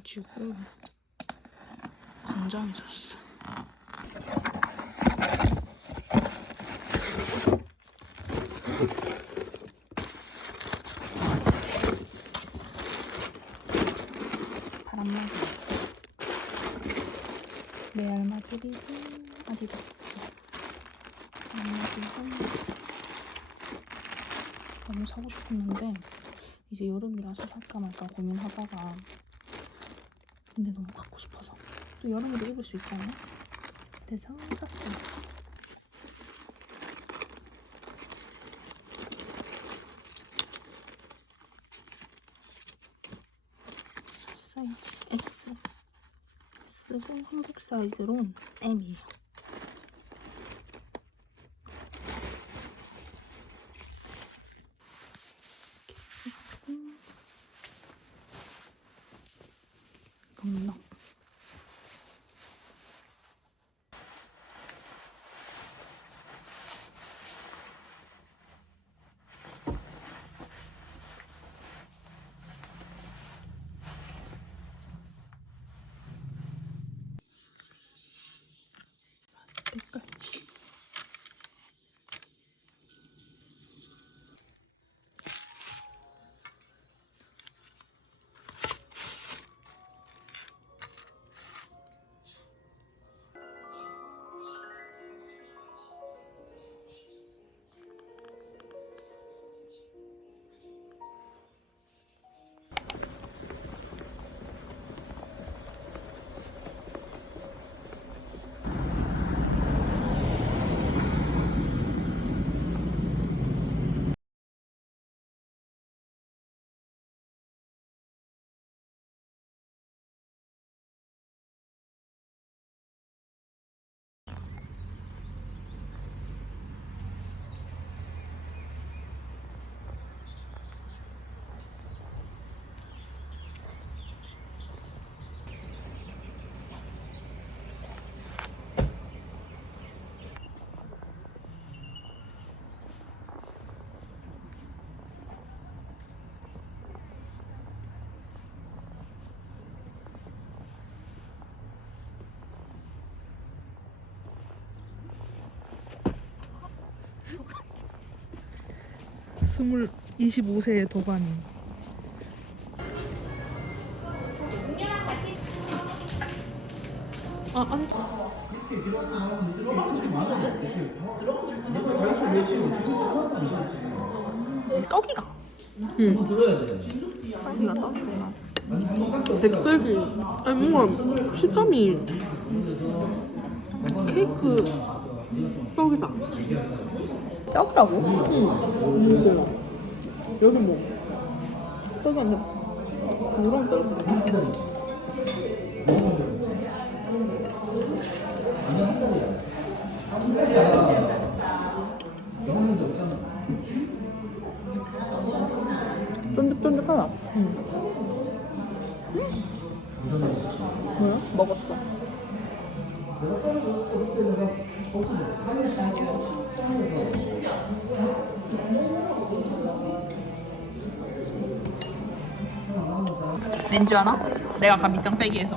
너무 비싸가지고 건장해졌어. 바람나게 레알 마드리드 아디다스 바람나게 너무 사고 싶었는데 이제 여름이라서 살까 말까 고민하다가 근데 너무 갖고 싶어서. 또 여름에도 입을 수 있잖아 그래서 샀어요 사이즈 S. S고 한국 사이즈론 M이에요 스물 25세의 도가니. 아, 안 떡이가. 응. 떡이구나. 백설기 아니 뭔가 식감이 케이크 떡이다 떡이라고? 응 먹어 여기 뭐? 떡이 아니라 떡 쫀득쫀득하다 뭐야? 먹었어 왠줄 아나? 내가 아까 밑장 빼기 해서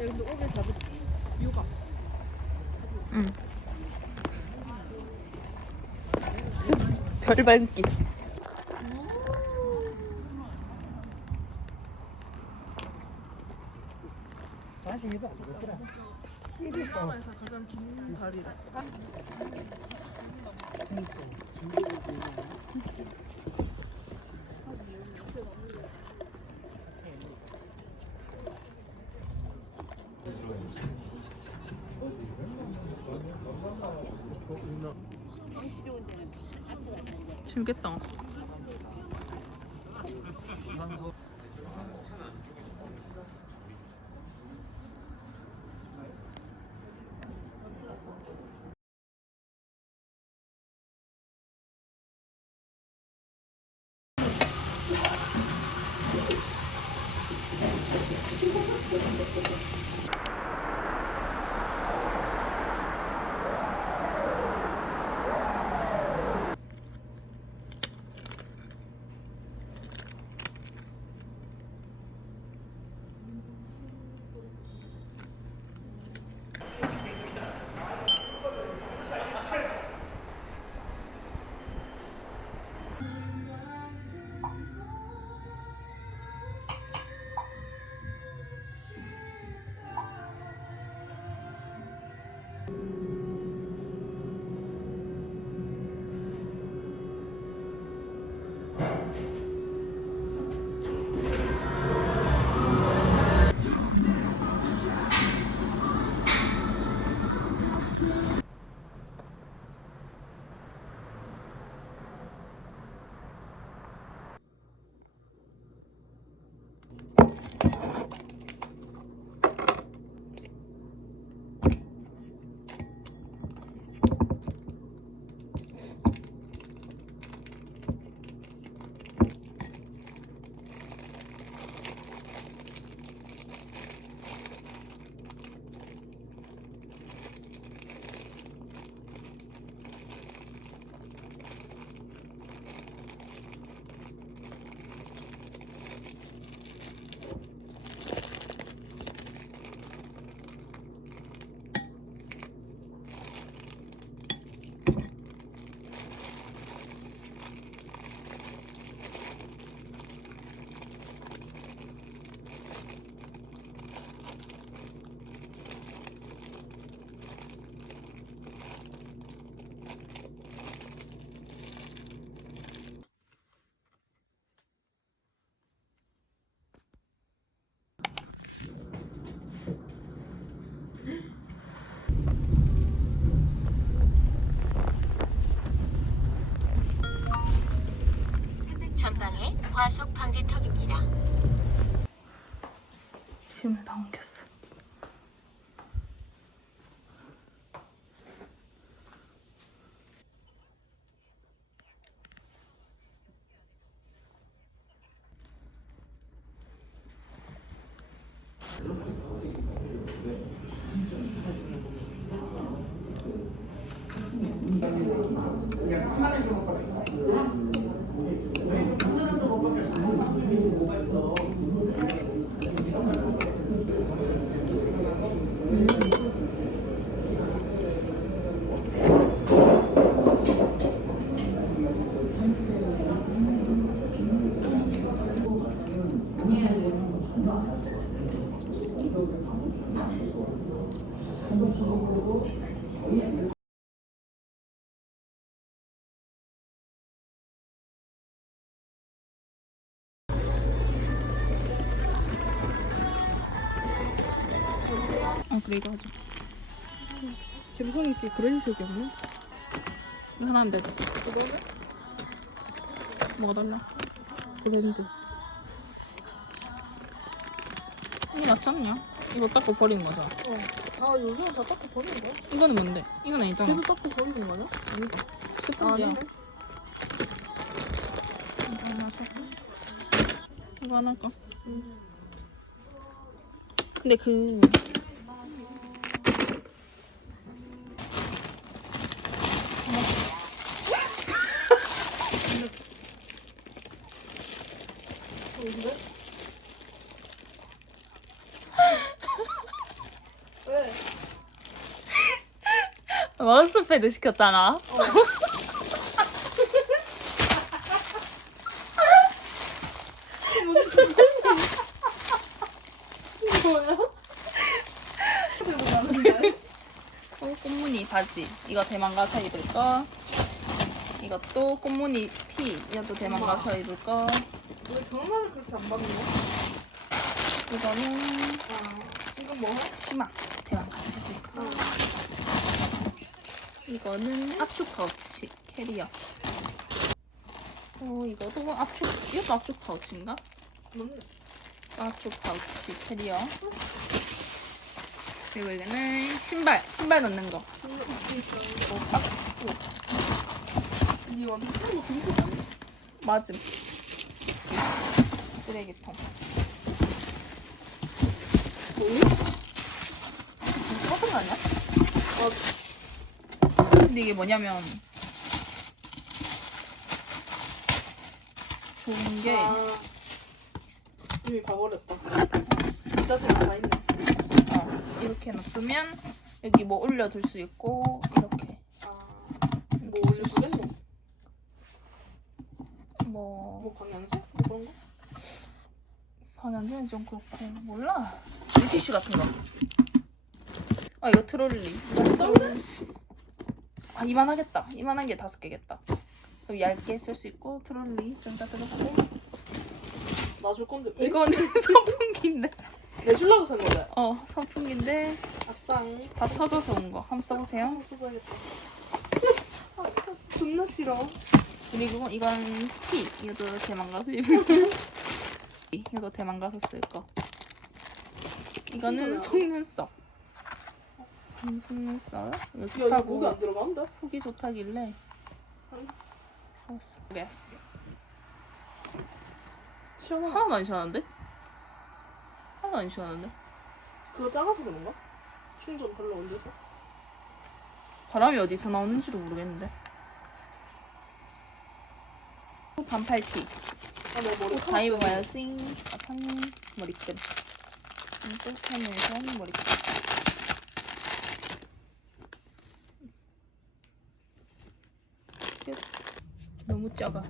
여기도 오길 잡았지 육아 응. 별 밝기. 다시 해봐. 우리나라에서 가장 긴 다리래 재밌겠다. 과속 방지턱입니다. 짐을 다 옮겼어. 이거 하자. 감성 있게 그레이색이 없네. 이거 하나 하면 되지. 그거는 뭐가 달라? 브랜드. 이게 낫지 않냐? 이거 닦고 버리는 거잖아. 어. 아 요즘은 다 닦고 버리는 거야? 이거는 뭔데? 이건 아니잖아. 걔도 닦고 버리는 거냐? 아니다. 스펀지야. 아니네. 이거 하나 살까? 이거 하나 할까? 근데 그 좋은데? 왜? 마우스패드 시켰잖아. 뭐야? 어, 바지. 이거 대만 가서 입을 거. 이것도 꽃무늬 티. 이것도 대만 우와. 가서 입을 거. 왜 장난을 그렇게 안 받는 거야? 이거는 아, 지금 뭐 해? 치마. 대만 가서 입을 거. 어. 이거는 압축 파우치 캐리어. 어, 이거도 압축, 이것도 압축 파우치인가? 맞네. 압축 파우치 캐리어. 그리고 이거는 신발, 신발 넣는 거. 어, 박스. 니 완전 사는 거 중국 아니야? 맞음. 쓰레기통. 뭐야? 커튼 아니야? 아, 근데 이게 뭐냐면 좋은 게 아, 이미 봐버렸다. 이따 지금 다 있네. 어, 이렇게 놔두면 여기 뭐 올려둘 수 있고 이렇게 아, 이렇게 뭐 쓸수 올려주겠노? 뭐뭐 방향제? 뭐 그런 거? 방향제는 좀 그렇고 몰라 물티슈 같은 거. 아 이거 트롤리. 아 이만하겠다. 이만한 게 다섯 개겠다. 좀 얇게 쓸 수 있고 트롤리 좀 따뜻하고 놔줄 건데. 이거는 선풍기인데 내 주려고 쓴 거네. 어 선풍기인데 아쌍. 다 터져서 온 거 한번 써보세요 써봐야겠다. 아, 존나 싫어. 그리고 이건 티 이것도 대만 가서 입을 이것도 대만 가서 쓸 거 이거는 속눈썹 음, 속눈썹 이거 야, 이거 좋다고 안 들어가는데? 속이 좋다길래 사왔어 예스 시원하다. 하나도 안 시원한데? 하나도 안 시원한데? 그거 작아서 그런가? 충전 별로 안 돼서. 바람이 어디서 나오는지도 모르겠는데. 반팔티. 아, 내 머리 다 입어봐요. 싱. 한 머리끈. 꽃하면서 머리끈. 끝 너무 작아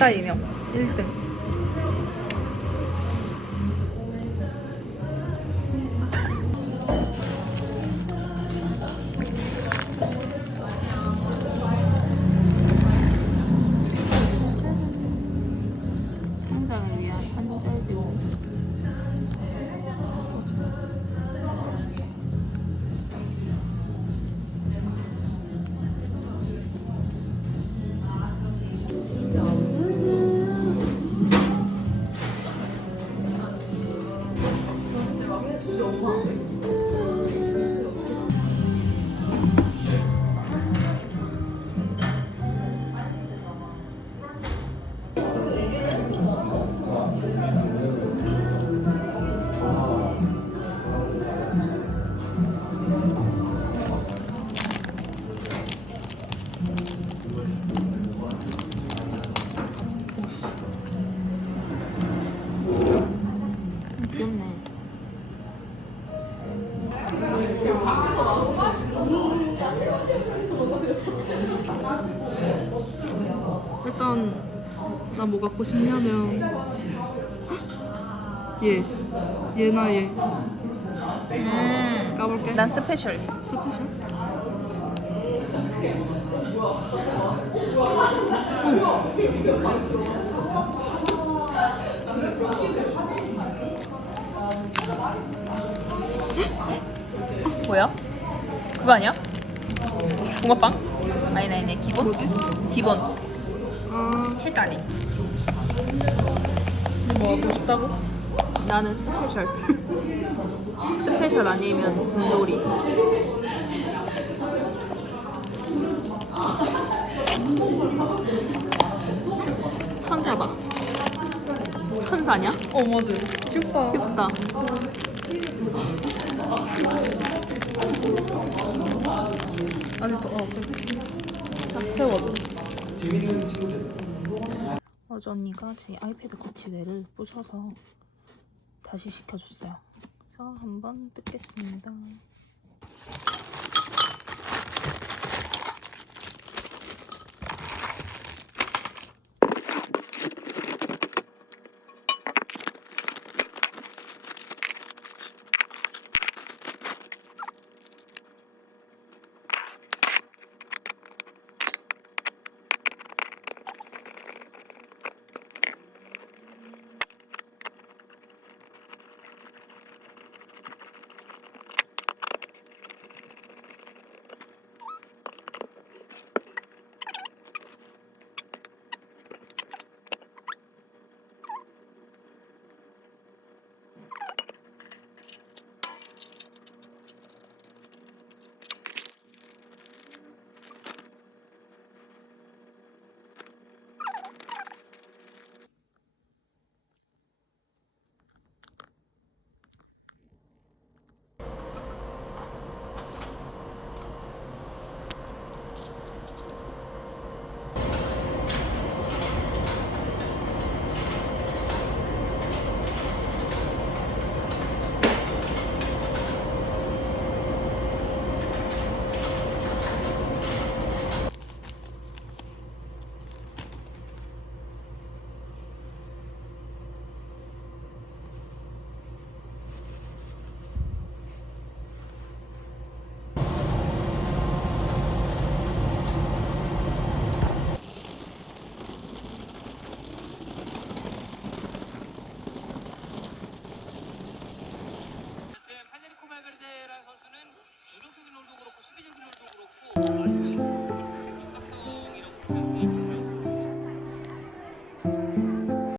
해다 이명 1등 귀엽 10년 나 뭐 갖고 싶냐면 얘 얘나 얘 음, 까볼게 난 스페셜. 스페셜 뭐야? 그거 아니야? 붕어빵? 아니네, 아니네. 기본? 뭐지? 기본. 해다리 뭐 갖고 싶다고? 나는 스페셜. 스페셜 아니면 공돌이. 천사봐 천사냐? 어 맞아. 귀엽다. 귀엽다. 아니 또어 그래. 자 세워줘. 재밌는 친구들. 어제 언니가 제 아이패드 거치대를 부셔서 다시 시켜줬어요. 그래서 한번 뜯겠습니다.